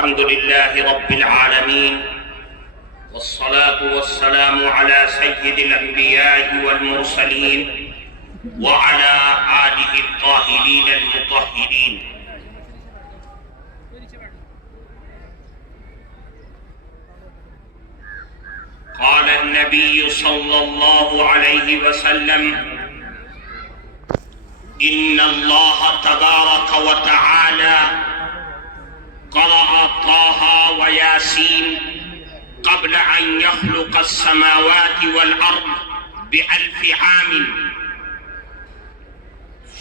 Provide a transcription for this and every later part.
الحمد لله رب العالمين والصلاة والسلام على سيد الأنبياء والمرسلين وعلى آله الطاهرين المطهرين. قال النبي صلى الله عليه وسلم: إن الله تبارك وتعالى قرأ طه وياسين قبل أن يخلق السماوات والأرض ب1000 عام،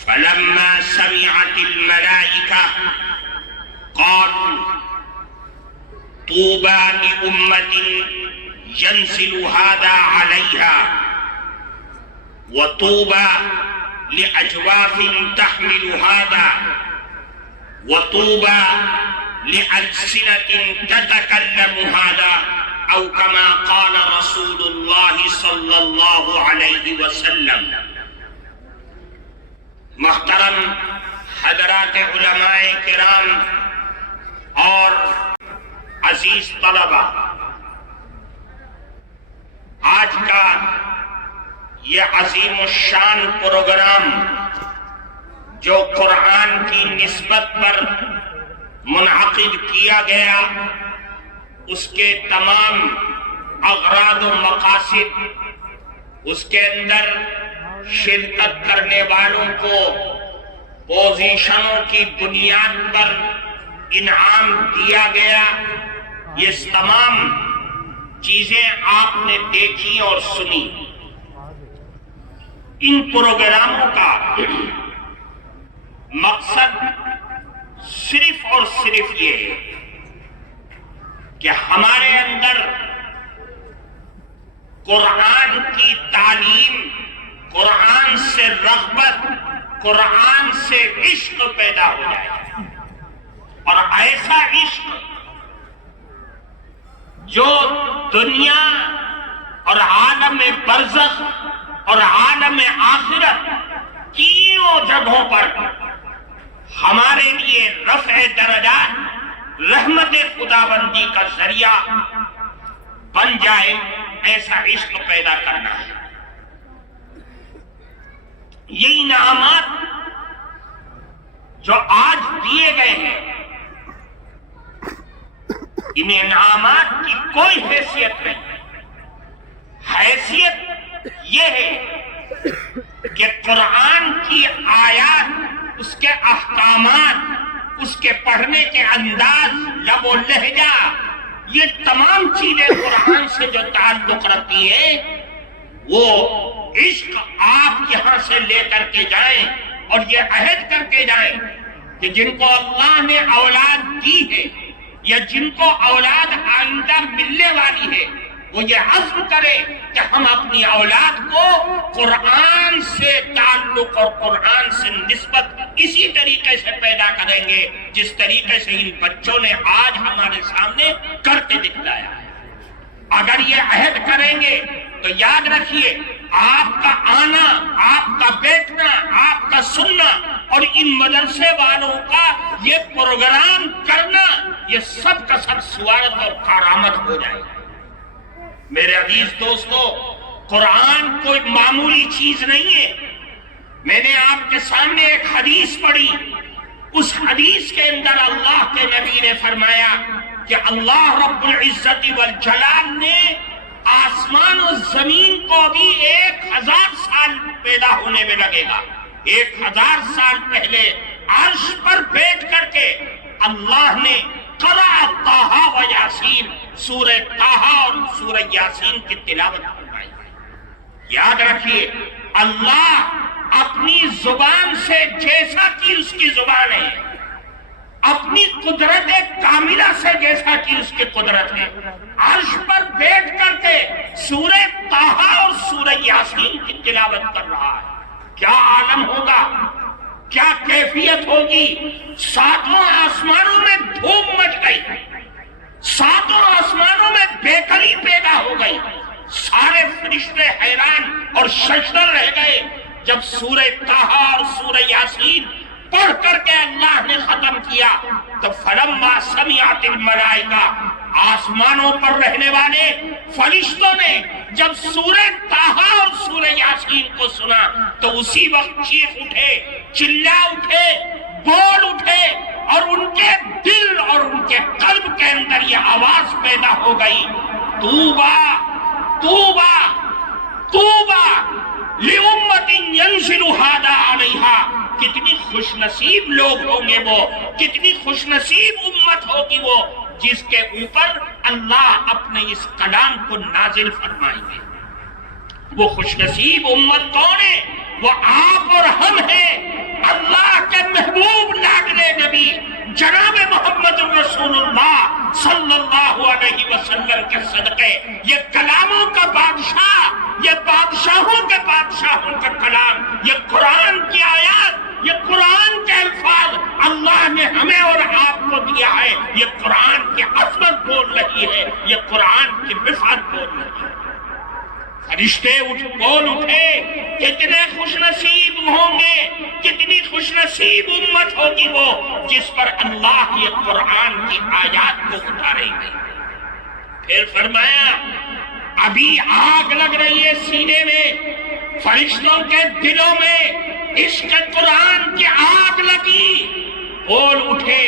فلما سمعت الملائكة قالوا: طوبى لأمة ينزل هذا عليها، وطوبى لأجواف تحمل هذا، وطوبى لألسنة تتكلم هذا، أو كما قال رسول الله صلی اللہ علیہ وسلم. محترم حضرات علماء کرام اور عزیز طلبہ، آج کا یہ عظیم الشان پروگرام جو قرآن کی نسبت پر منعقد کیا گیا، اس کے تمام اغراض و مقاصد، اس کے اندر شرکت کرنے والوں کو پوزیشنوں کی بنیاد پر انعام دیا گیا، یہ تمام چیزیں آپ نے دیکھی اور سنی. ان پروگراموں کا مقصد صرف اور صرف یہ ہے کہ ہمارے اندر قرآن کی تعلیم، قرآن سے رغبت، قرآن سے عشق پیدا ہو جائے، اور ایسا عشق جو دنیا اور عالم برزخ اور عالم آخرت تینوں جگہوں پر ہمارے لیے رفع درجات، رحمت خداوندی کا ذریعہ بن جائے، ایسا عشق پیدا کرنا ہے. یہ انعامات جو آج دیے گئے ہیں، ان انعامات کی کوئی حیثیت نہیں. حیثیت یہ ہے کہ قرآن کی آیات، اس کے احکامات، اس کے پڑھنے کے انداز، لب و لہجہ، یہ تمام چیزیں قرآن سے جو تعلق رکھتی ہیں، وہ عشق آپ یہاں سے لے کر کے جائیں اور یہ عہد کر کے جائیں کہ جن کو اللہ نے اولاد دی ہے یا جن کو اولاد آئندہ ملنے والی ہے، وہ یہ عزم کرے کہ ہم اپنی اولاد کو قرآن سے تعلق اور قرآن سے نسبت اسی طریقے سے پیدا کریں گے جس طریقے سے ان بچوں نے آج ہمارے سامنے کر کے دکھلایا ہے. اگر یہ عہد کریں گے تو یاد رکھیے، آپ کا آنا، آپ کا بیٹھنا، آپ کا سننا اور ان مدرسے والوں کا یہ پروگرام کرنا، یہ سب کا سب سوارت اور کارآمد ہو جائے گا. میرے عزیز دوستو، قرآن کوئی معمولی چیز نہیں ہے. میں نے آپ کے سامنے ایک حدیث پڑھی، اس حدیث کے اندر اللہ کے نبی نے فرمایا کہ اللہ رب العزت والجلال نے آسمان و زمین کو بھی 1000 سال پیدا ہونے میں لگے گا. 1000 سال پہلے عرش پر بیٹھ کر کے اللہ نے قرأ طہ و یاسین، سورہ طہ اور سورہ یاسین کی تلاوت فرمائی. یاد رکھیے، اللہ اپنی زبان سے، جیسا کہ اس کی زبان ہے، اپنی قدرت کاملہ سے جیسا کہ اس کی قدرت ہے، عرش پر بیٹھ کر کے سورہ طہ اور سورہ یاسین کی تلاوت کر رہا ہے. کیا عالم ہوگا، کیا کیفیت ہوگی. 7 آسمانوں میں دھوم مچ گئی، 7 آسمانوں میں بےقلی پیدا ہو گئی. سارے فرشتے حیران اور ششدر رہ گئے جب سورہ طہ اور سورہ یاسین پڑھ کر کے اللہ نے ختم کیا. تو فلما سمعت الملائکہ، آسمانوں پر رہنے والے فرشتوں نے جب سورہ طٰہٰ اور سورہ یاسین کو سنا تو اسی وقت چیخ اٹھے، چلا اٹھے، بول اٹھے، اور ان کے دل اور ان کے قلب کے اندر یہ آواز پیدا ہو گئی، طوبیٰ طوبیٰ طوبیٰ لِأُمَّةٍ يَنزِلُ هَذَا عَلَيْهَا، کتنی خوش نصیب لوگ ہوں گے وہ، کتنی خوش نصیب امت ہوگی وہ جس کے اوپر اللہ اپنے اس کلام کو نازل فرمائیں گے۔ وہ خوش نصیب امت کون ہے؟ وہ آپ اور ہم ہیں، اللہ کے محبوب لاڈلے نبی جناب محمد رسول اللہ صلی اللہ علیہ وسلم کے صدقے، یہ کلاموں کا بادشاہ، یہ بادشاہوں کے بادشاہوں کا کلام، یہ قرآن کی آیات، یہ قرآن کے الفاظ اللہ نے ہمیں اور آپ کو دیا ہے۔ یہ قرآن کی عظمت بول رہی ہے، یہ قرآن کی رفعت بول رہی ہے۔ فرشتے بول اٹھے، کتنے خوش نصیب ہوں گے، کتنی خوش نصیب امت ہوگی وہ جس پر اللہ یہ قرآن کی آیات کو اتارے گی۔ پھر فرمایا ابھی آگ لگ رہی ہے سینے میں، فرشتوں کے دلوں میں عشق قرآن کی آگ لگی، بول اٹھے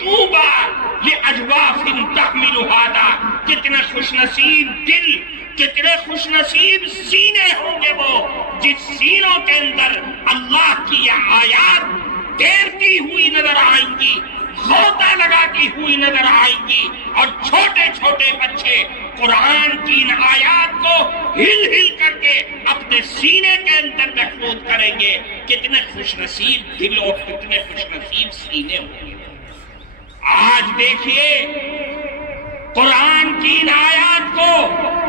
طوبیٰ لأجواف تحمل هذا، کتنے خوش نصیب دل، کتنے خوش نصیب سینے ہوں گے وہ جس سینوں کے اندر اللہ کی یہ آیات تیرتی ہوئی نظر آئیں گی، غوطہ لگاتی ہوئی نظر آئیں گی، اور چھوٹے چھوٹے بچے قرآن کی ان آیات کو ہل ہل کر کے اپنے سینے کے اندر محفوظ کریں گے۔ کتنے خوش نصیب دل اور کتنے خوش نصیب سینے ہوں گے۔ آج دیکھیے قرآن کی ان آیات کو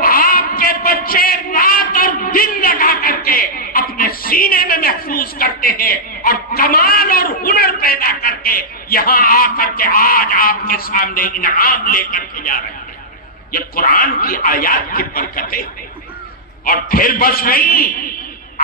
آپ کے بچے رات اور دن لگا کر کے اپنے سینے میں محفوظ کرتے ہیں، اور کمال اور ہنر پیدا کر کے یہاں آ کر کے آج آپ کے سامنے انعام لے کر کے جا رہے ہیں۔ یہ قرآن کی آیات کی برکت ہے۔ اور پھر بس نہیں،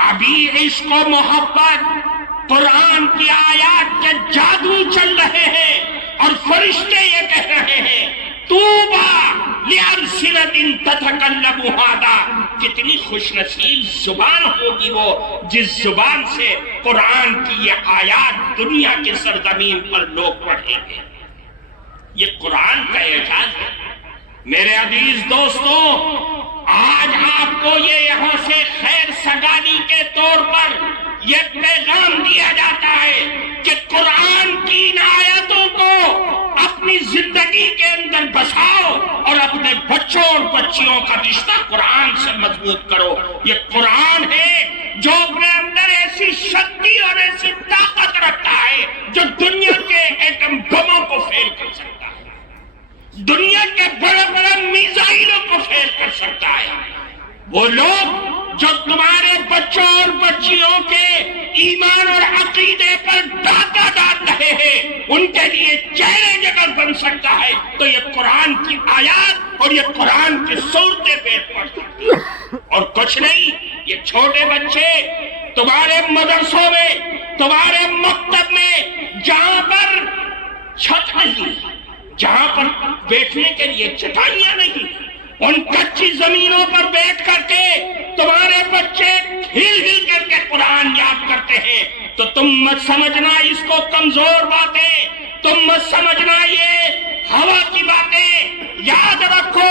ابھی عشق و محبت قرآن کی آیات کے جادو چل رہے ہیں، اور فرشتے یہ کہہ رہے ہیں طوبیٰ لألسنۃ تتکلم ھذا، کتنی خوش نصیب زبان ہوگی وہ جس زبان سے قرآن کی یہ آیات دنیا کی سرزمین پر لوگ پڑھیں گے۔ یہ قرآن کا اعجاز ہے۔ میرے عزیز دوستو، آج آپ کو یہ یہاں سے خیر سگالی کے طور پر یہ پیغام دیا جاتا ہے کہ قرآن کی ان آیتوں کو اپنی زندگی کے اندر بساؤ، اور اپنے بچوں اور بچیوں کا رشتہ قرآن سے مضبوط کرو۔ یہ قرآن ہے جو اپنے اندر ایسی شکتی اور ایسی طاقت رکھتا ہے جو دنیا کے ایٹم بموں کو فیل کر سکتا ہے، دنیا کے بڑے بڑے میزائلوں کو فیل کر سکتا ہے۔ وہ لوگ جو تمہارے بچوں اور بچیوں کے ایمان اور عقیدے پر ڈاکہ ڈال رہے ہیں، ان کے لیے چیلنج اگر بن سکتا ہے تو یہ قرآن کی آیات اور یہ قرآن کی صورتیں پیش پڑ سکتی ہیں۔ اور کچھ نہیں، یہ چھوٹے بچے تمہارے مدرسوں میں، تمہارے مکتب میں، جہاں پر چھت نہیں، جہاں پر بیٹھنے کے لیے چٹائیاں نہیں، ان کچی زمینوں پر بیٹھ کر کے تمہارے بچے ہل ہل کر کے قرآن یاد کرتے ہیں، تو تم مت سمجھنا اس کو کمزور باتیں، تم مت سمجھنا یہ ہوا کی باتیں۔ یاد رکھو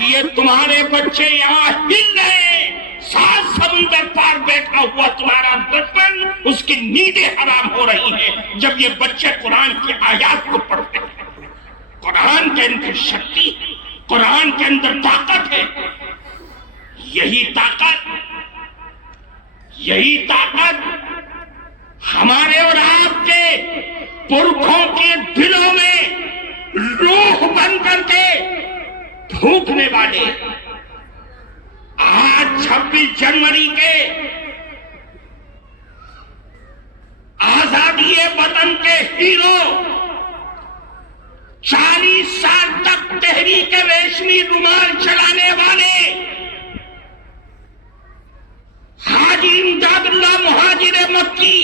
یہ تمہارے بچے یہاں ہل رہے ہیں، 7 سمندر پار بیٹھا ہوا تمہارا بچپن، اس کی نیندیں حرام ہو رہی ہیں جب یہ بچے قرآن کی آیات کو پڑھتے ہیں۔ قرآن کے اندر شکتی، قرآن کے اندر طاقت ہے۔ یہی طاقت ہمارے اور آپ کے پرکھوں کے دلوں میں روح بن کر کے پھونکنے والے آج 26 جنوری کے آزادی وطن کے ہیرو، 40 سال تک تحریک ریشمی رومال چلانے والے حاجی امداد اللہ مہاجر مکی،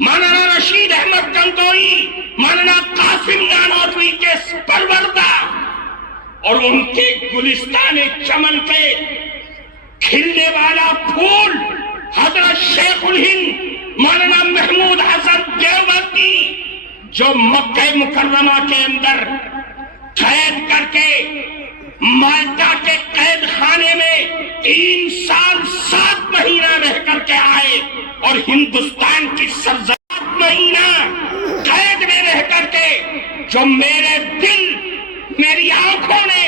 مولانا رشید احمد گنگوئی، مولانا قاسم نرگس پروردہ اور ان کے گلستان چمن کے کھلنے والا پھول حضرت شیخ الہند مولانا محمود حسن دیوبندی جو مکہ مکرمہ کے اندر قید کر کے مالٹا کے قید خانے میں 3 سال 7 مہینہ رہ کر کے آئے اور ہندوستان کی سرزمین 7 مہینہ قید میں رہ کر کے جو میرے دل میری آنکھوں نے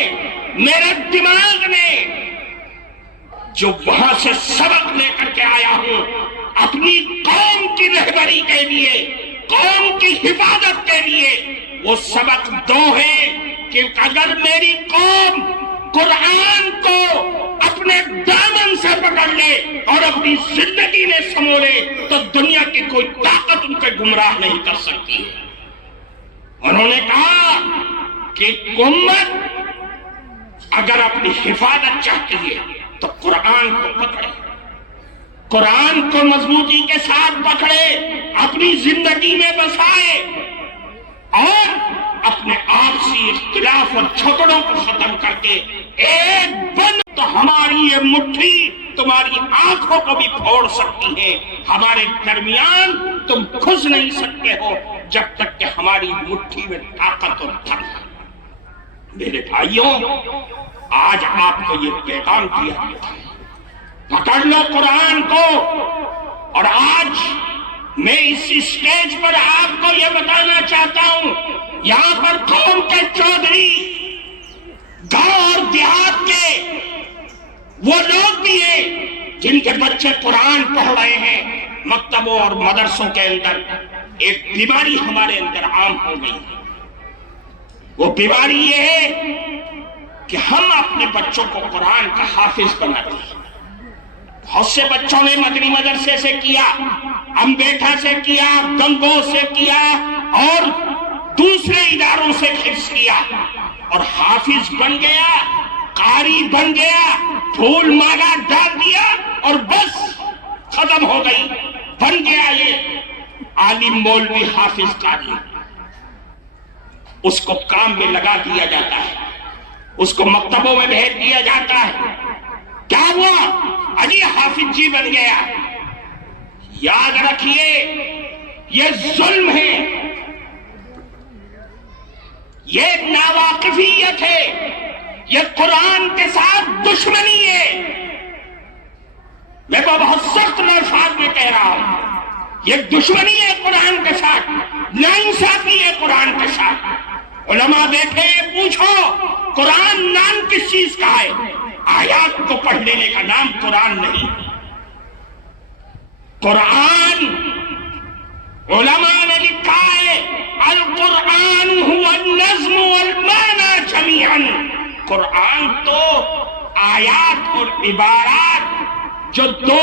میرے دماغ نے جو وہاں سے سبق لے کر کے آیا ہوں اپنی قوم کی رہبری کے لیے قوم کی حفاظت کے لیے وہ سبق 2 ہے کہ اگر میری قوم قرآن کو اپنے دامن سے پکڑ لے اور اپنی زندگی میں سمولے تو دنیا کی کوئی طاقت ان کو گمراہ نہیں کر سکتی ہے۔ انہوں نے کہا کہ امت اگر اپنی حفاظت چاہتی ہے تو قرآن کو پکڑے، قرآن کو مضبوطی کے ساتھ پکڑے، اپنی زندگی میں بسائے اور اپنے آپسی اختلاف اور جھگڑوں کو ختم کر کے ایک بن تو ہماری یہ مٹھی تمہاری آنکھوں کو بھی پھوڑ سکتی ہے، ہمارے درمیان تم گھس نہیں سکتے ہو جب تک کہ ہماری مٹھی میں طاقت اور دم ہے۔ میرے بھائیوں، آج آپ کو یہ پیغام دیا گیا ہے، پکڑ لو قرآن کو۔ اور آج میں اس اسٹیج پر آپ کو یہ بتانا چاہتا ہوں، یہاں پر قوم کے چودھری گاؤں اور دیہات کے وہ لوگ بھی ہیں جن کے بچے قرآن پڑھ رہے ہیں مکتبوں اور مدرسوں کے اندر۔ ایک بیماری ہمارے اندر عام ہو گئی ہے، وہ بیماری یہ ہے کہ ہم اپنے بچوں کو قرآن کا حافظ بناتے ہیں۔ بہت سے بچوں نے مدنی مدرسے سے کیا، امبیٹھا سے کیا، گنگو سے کیا اور دوسرے اداروں سے حفظ کیا اور حافظ بن گیا، قاری بن گیا، پھول مالا ڈال دیا اور بس ختم ہو گئی، بن گیا یہ عالم مولوی حافظ قاری۔ اس کو کام میں لگا دیا جاتا ہے، اس کو مکتبوں میں بھیج دیا جاتا ہے۔ کیا ہوا؟ اجی حافظ جی بن گیا۔ یاد رکھیے یہ ظلم ہے، یہ ناواقفیت ہے، یہ قرآن کے ساتھ دشمنی ہے۔ میں بہت سخت الفاظ میں کہہ رہا ہوں، یہ دشمنی ہے قرآن کے ساتھ، ناانصافی ہے قرآن کے ساتھ۔ علماء بیٹھے پوچھو قرآن نام کس چیز کا ہے؟ آیات کو پڑھ لینے کا نام قرآن نہیں۔ قرآن علماء نے لکھا ہے القرآن هو النظم والمعنى جميعا۔ قرآن تو آیات اور عبارات جو 2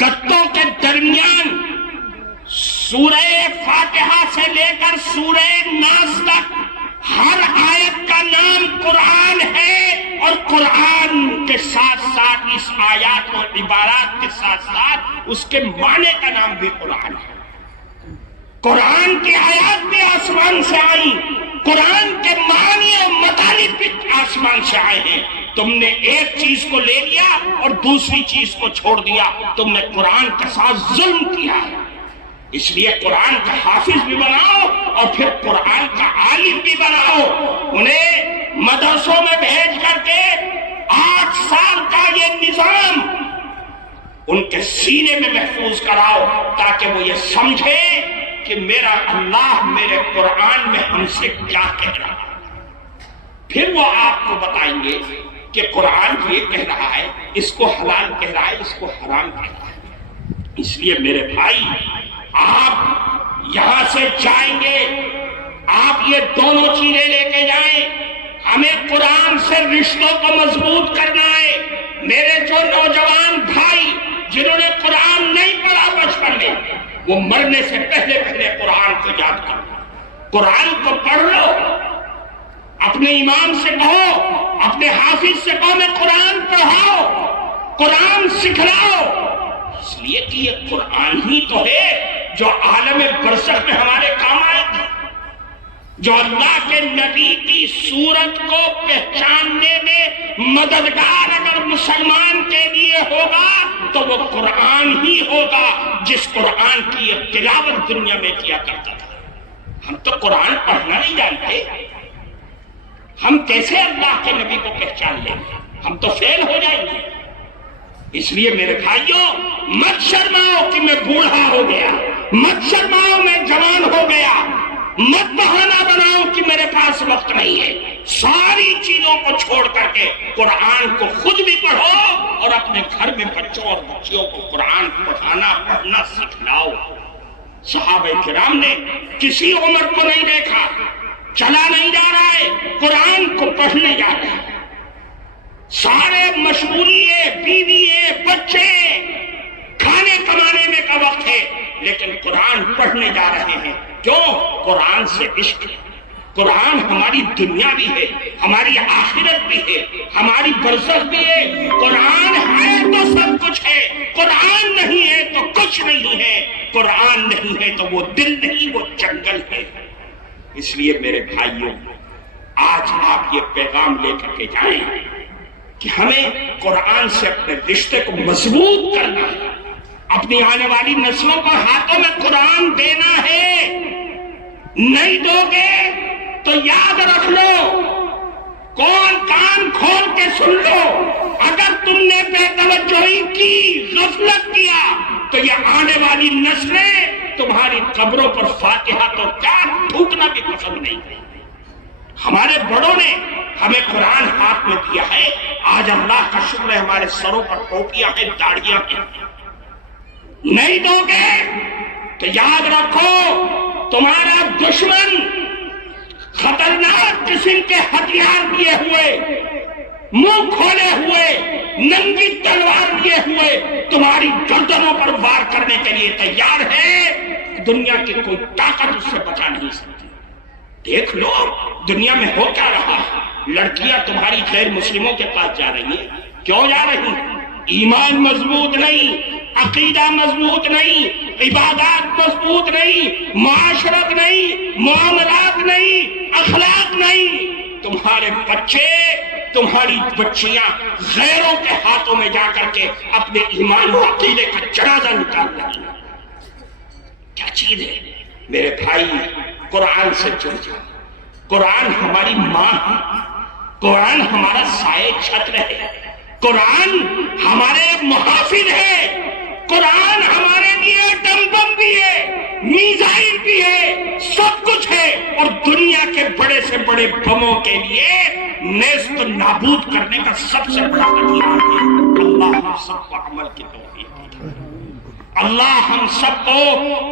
گتوں کے درمیان سورہ فاتحہ سے لے کر سورہ ناس تک ہر آیت کا نام قرآن ہے، اور قرآن کے ساتھ ساتھ اس آیات اور عبارات کے ساتھ ساتھ اس کے معنی کا نام بھی قرآن ہے۔ قرآن کی آیات بھی آسمان سے آئی، قرآن کے معنی اور مطالب بھی آسمان سے آئے ہیں۔ تم نے ایک چیز کو لے لیا اور دوسری چیز کو چھوڑ دیا، تم نے قرآن کے ساتھ ظلم کیا ہے۔ اس لیے قرآن کا حافظ بھی بناؤ اور پھر قرآن کا عالم بھی بناؤ۔ انہیں مدرسوں میں بھیج کر کے 8 سال کا یہ نظام ان کے سینے میں محفوظ کراؤ تاکہ وہ یہ سمجھے کہ میرا اللہ میرے قرآن میں ہم سے کیا کہہ رہا ہے۔ پھر وہ آپ کو بتائیں گے کہ قرآن یہ کہہ رہا ہے، اس کو حلال کہہ رہا ہے، اس کو حرام کہہ رہا ہے۔ اس لیے میرے بھائی، آپ یہاں سے جائیں گے، آپ یہ دونوں چیزیں لے کے جائیں۔ ہمیں قرآن سے رشتوں کو مضبوط کرنا ہے۔ میرے جو نوجوان بھائی جنہوں نے قرآن نہیں پڑھا بچپن میں، وہ مرنے سے پہلے قرآن کو یاد کرو، قرآن کو پڑھ لو، اپنے امام سے کہو، اپنے حافظ سے کہو میں قرآن پڑھاؤ، قرآن سکھلاؤ۔ اس لیے کہ یہ قرآن ہی تو ہے جو عالم برزخ میں ہمارے کام آئے گی۔ جو اللہ کے نبی کی صورت کو پہچاننے میں مددگار اگر مسلمان کے لیے ہوگا تو وہ قرآن ہی ہوگا، جس قرآن کی تلاوت دنیا میں کیا کرتا تھا۔ ہم تو قرآن پڑھنا نہیں جانتے، ہم کیسے اللہ کے نبی کو پہچان لیں گے؟ ہم تو فیل ہو جائیں گے۔ اس لیے میرے بھائیوں، مت شرماؤ کہ میں بوڑھا ہو گیا، مت شرماؤ میں جوان ہو گیا، مت بہانہ بناؤ کہ میرے پاس وقت نہیں ہے۔ ساری چیزوں کو چھوڑ کر کے قرآن کو خود بھی پڑھو اور اپنے گھر میں بچوں اور بچیوں کو قرآن پڑھنا سکھلاؤ۔ صحابہ کرام نے کسی عمر کو نہیں دیکھا، چلا نہیں جا رہا ہے، قرآن کو پڑھنے جا رہا ہے۔ سارے مشغولی ہے، بیوی ہے، بچے، کھانے کمانے میں کا وقت ہے، لیکن قرآن پڑھنے جا رہے ہیں۔ کیوں؟ قرآن سے عشق ہے۔ قرآن ہماری دنیا بھی ہے، ہماری آخرت بھی ہے، ہماری برزخ بھی ہے۔ قرآن ہے تو سب کچھ ہے، قرآن نہیں ہے تو کچھ نہیں ہے، قرآن نہیں ہے تو وہ دل نہیں، وہ جنگل ہے۔ اس لیے میرے بھائیوں، آج آپ یہ پیغام لے کر کے جائیں کہ ہمیں قرآن سے اپنے رشتے کو مضبوط کرنا ہے، اپنی آنے والی نسلوں کو ہاتھوں میں قرآن دینا ہے۔ نہیں دو گے تو یاد رکھ لو، کون کان کھول کے سن لو، اگر تم نے بے توجہی کی، غفلت کیا تو یہ آنے والی نسلیں تمہاری قبروں پر فاتحہ تو کیا تھوکنا بھی پسند نہیں ہے۔ ہمارے بڑوں نے ہمیں قرآن ہاتھ میں دیا ہے، آج اللہ کا شکر ہے ہمارے سروں پر ٹوپیاں ہیں، داڑھیاں ہیں۔ نہیں دو گے تو یاد رکھو تمہارا دشمن خطرناک قسم کے ہتھیار لیے ہوئے، منہ کھولے ہوئے، ننگی تلوار لیے ہوئے تمہاری گردنوں پر وار کرنے کے لیے تیار ہے۔ دنیا کی کوئی طاقت اس سے بچا نہیں سکتی۔ دیکھ لو دنیا میں ہو کیا رہا ہے، لڑکیاں تمہاری غیر مسلموں کے پاس جا رہی ہیں۔ کیوں جا رہی ہیں؟ ایمان مضبوط نہیں، عقیدہ مضبوط نہیں، عبادات مضبوط نہیں، معاشرت نہیں، معاملات نہیں، اخلاق نہیں۔ تمہارے بچے، تمہاری بچیاں غیروں کے ہاتھوں میں جا کر کے اپنے ایمان و عقیدے کا جنازہ نکال رہی ہیں۔ کیا چیز ہے میرے بھائی؟ قرآن سے جڑ جاؤ۔ قرآن ہماری ماں ہے، قرآن ہمارا سائے چھت ہے، قرآن ہمارے محافظ ہے، قرآن ہمارے لیے ڈمبم بھی ہے، میزائل بھی ہے، سب کچھ ہے، اور دنیا کے بڑے سے بڑے بموں کے لیے نیست نابود کرنے کا سب سے بڑا ہتھیار ہے۔ اللہ ہم سب کو عمل کی توفیق دے، اللہ ہم سب کو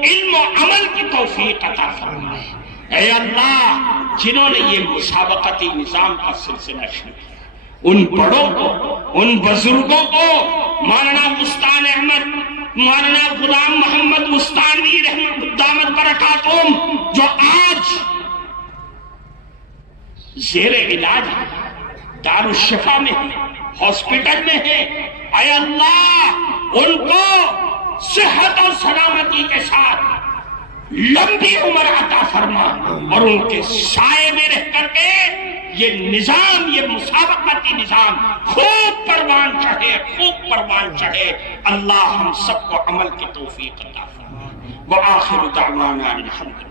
علم و عمل کی توفیق عطا فرمائے۔ اے اللہ، جنہوں نے یہ مسابقتی نظام کا سلسلہ شروع کیا، ان بڑوں کو، ان بزرگوں کو، مولانا بستان احمد، مولانا غلام محمد مستانوی رحمۃ دامت برکاتہم، جو آج زیر علاج دارالشفا میں ہیں، ہاسپٹل میں ہیں، اے اللہ ان کو صحت اور سلامتی کے ساتھ لمبی عمر عطا فرما، اور ان کے سائے میں رہ کر کے یہ نظام، یہ مسابقتی نظام خوب پروان چڑھے، خوب پروان چڑھے۔ اللہ ہم سب کو عمل کی توفیق عطا فرما۔ وآخر دعوانا الحمد للہ۔